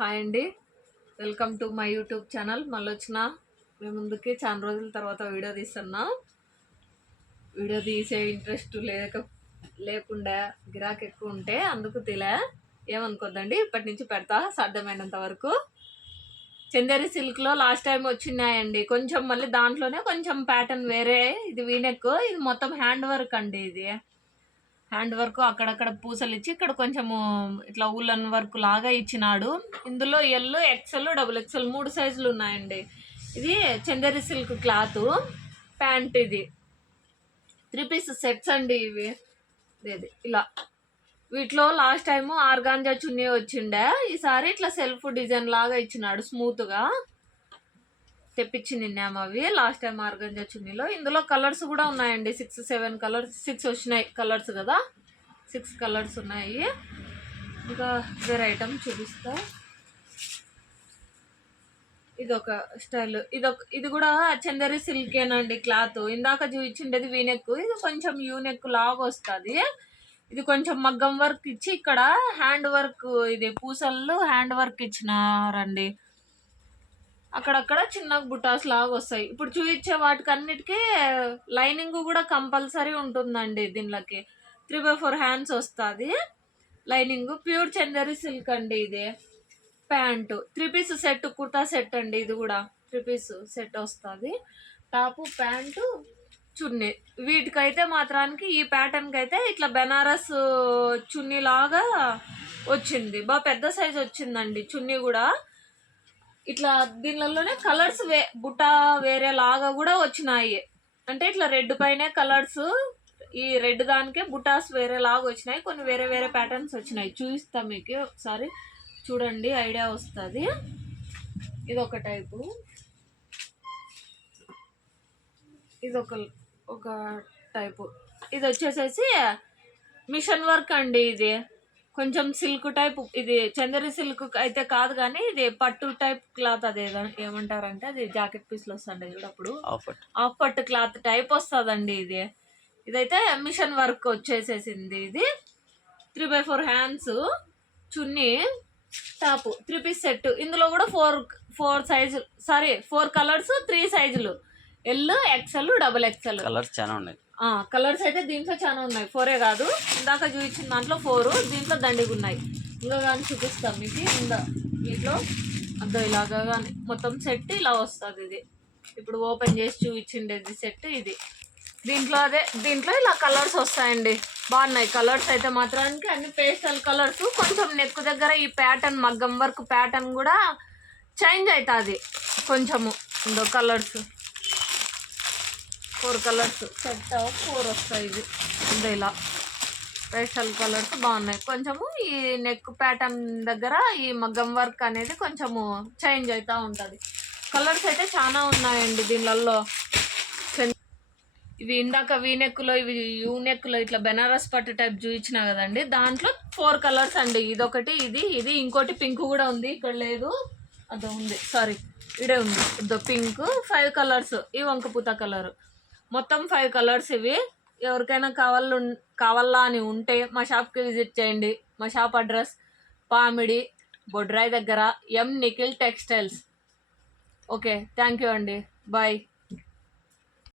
Hi అండి, welcome to my YouTube channel. మళ్ళీ వచ్చిన మేము ముందుకి చాలా రోజుల తర్వాత వీడియో తీస్తున్నా. వీడియో తీసే ఇంట్రెస్ట్ లేకుండా గిరాక్ ఎక్కువ ఉంటే అందుకు ఏమనుకోద్దండి. ఇప్పటి నుంచి పెడతా సాధ్యమైనంత వరకు. చందేరి సిల్క్లో లాస్ట్ టైం వచ్చినాయండి కొంచెం, మళ్ళీ దాంట్లోనే కొంచెం ప్యాటర్న్ వేరే. ఇది వీనెక్, ఇది మొత్తం హ్యాండ్ వర్క్ అండి. ఇది హ్యాండ్ వర్క్ అక్కడక్కడ పూసలు ఇచ్చి ఇక్కడ కొంచెము ఇట్లా ఊలన్ వర్క్ లాగా ఇచ్చినాడు. ఇందులో ఎల్, ఎక్సెల్, XXL 3 సైజులు ఉన్నాయండి. ఇది చందేరి సిల్క్ క్లాత్ ప్యాంట్. ఇది 3 పీస్ సెట్స్ అండి ఇవి. ఇలా వీటిలో లాస్ట్ టైము ఆర్గాంజా చున్నీ వచ్చిండే, ఈసారి ఇట్లా సెల్ఫ్ డిజైన్ లాగా ఇచ్చినాడు స్మూత్గా. తెప్పించి నిన్నాము అవి లాస్ట్ టైం ఆర్గంజా చున్నీలో. ఇందులో కలర్స్ కూడా ఉన్నాయండి, 6-7 కలర్స్, 6 వచ్చినాయి కలర్స్ కదా, 6 కలర్స్ ఉన్నాయి. ఇంకా వేరే ఐటమ్ చూపిస్తా. ఇదొక స్టైల్, ఇది కూడా చందేరి సిల్కేనండి క్లాత్. ఇందాక చూపించిండేది వీనెక్, ఇది కొంచెం యూనెక్ లాగా వస్తుంది. ఇది కొంచెం మగ్గం వర్క్ ఇచ్చి ఇక్కడ హ్యాండ్ వర్క్, ఇది పూసలు హ్యాండ్ వర్క్ ఇచ్చినారండి. అక్కడక్కడ చిన్న బుటాస్ లాగా వస్తాయి. ఇప్పుడు చూపించే వాటికి అన్నిటికీ లైనింగ్ కూడా కంపల్సరీ ఉంటుందండి. దీనిలోకి 3/4 హ్యాండ్స్ వస్తుంది లైనింగ్. ప్యూర్ చందేరి సిల్క్ అండి. ఇది pant 3 piece set, kurta set అండి. ఇది కూడా 3 పీస్ సెట్ వస్తుంది. Top, pant, chunni. వీటికైతే మాత్రానికి ఈ ప్యాటర్న్కి అయితే ఇట్లా బెనారస్ చున్నీ లాగా వచ్చింది. బాగా పెద్ద సైజ్ వచ్చిందండి చున్నీ కూడా. ఇట్లా దీనిలోనే కలర్స్ బుట్ట వేరే లాగా కూడా వచ్చినాయి. అంటే ఇట్లా రెడ్ పైనే కలర్స్, ఈ రెడ్ దానికే బుటాస్ వేరే లాగా వచ్చినాయి. కొన్ని వేరే వేరే ప్యాటర్న్స్ వచ్చినాయి. చూపిస్తాం మీకు ఒకసారి చూడండి, ఐడియా వస్తుంది. ఇది ఒక టైపు, ఇది ఒక టైపు. ఇది వచ్చేసేసి మిషన్ వర్క్ అండి. ఇది కొంచెం సిల్క్ టైప్. ఇది చందేరి సిల్క్ అయితే కాదు కానీ ఇది పట్టు టైప్ క్లాత్. అదే ఏమంటారంటే అది జాకెట్ పీస్లో వస్తుంది చూడప్పుడు, ఆఫ్ పట్టు క్లాత్ టైప్ వస్తుందండి. ఇదైతే మిషన్ వర్క్ వచ్చేసేసింది. ఇది 3/4 హ్యాండ్స్, చున్నీ, టాపు, 3 పీస్ సెట్. ఇందులో కూడా 4 కలర్స్, 3 సైజులు, ఎల్, ఎక్సెల్, XXL కలర్స్ చాలా ఉన్నాయి. కలర్స్ అయితే దీంట్లో చాలా ఉన్నాయి. 4 కాదు, ఇందాక చూపించిన దాంట్లో 4, దీంట్లో దండిగా ఉన్నాయి. ఇంకా కానీ చూపిస్తాం మీకు. వీటిలో అదో ఇలాగా కానీ మొత్తం సెట్ ఇలా వస్తుంది. ఇది ఇప్పుడు ఓపెన్ చేసి చూపించిండేది సెట్ ఇది. దీంట్లో ఇలా కలర్స్ వస్తాయండి. బాగున్నాయి కలర్స్ అయితే మాత్రానికి. అన్ని పేస్టల్ కలర్స్. కొంచెం నెక్ దగ్గర ఈ ప్యాటర్న్, మగ్గం వర్క్ ప్యాటర్న్ కూడా చేంజ్ అవుతుంది కొంచెము. ఇందో కలర్స్ 4 కలర్స్ సెట్ 4 వస్తాయి. ఇది ఇందో ఇలా పేస్టల్ కలర్స్ బాగున్నాయి. కొంచెము ఈ నెక్ ప్యాటర్న్ దగ్గర ఈ మగ్గం వర్క్ అనేది కొంచెము చేంజ్ అవుతూ ఉంటుంది. కలర్స్ అయితే చాలా ఉన్నాయండి దీనిలలో. ఇవి ఇందాక వీనెక్లో, ఇవి యూనెక్లో ఇట్లా బెనారస్ పట్టు టైప్ చూపించిన కదండి, దాంట్లో 4 కలర్స్ అండి. ఇదొకటి, ఇది ఇంకోటి పింక్ కూడా ఉంది, ఇక్కడ లేదు, అదో ఉంది, సారీ ఇడే ఉంది. ఇదో పింక్. 5 కలర్స్. ఈ వంకపూత కలర్. మొత్తం 5 కలర్స్ ఇవి. ఎవరికైనా కావాలా అని ఉంటే మా షాప్కి విజిట్ చేయండి. మా షాప్ అడ్రస్ పామిడి బొడ్రాయి దగ్గర, M. Nikhil textiles. Okay, thank you అండి, బాయ్.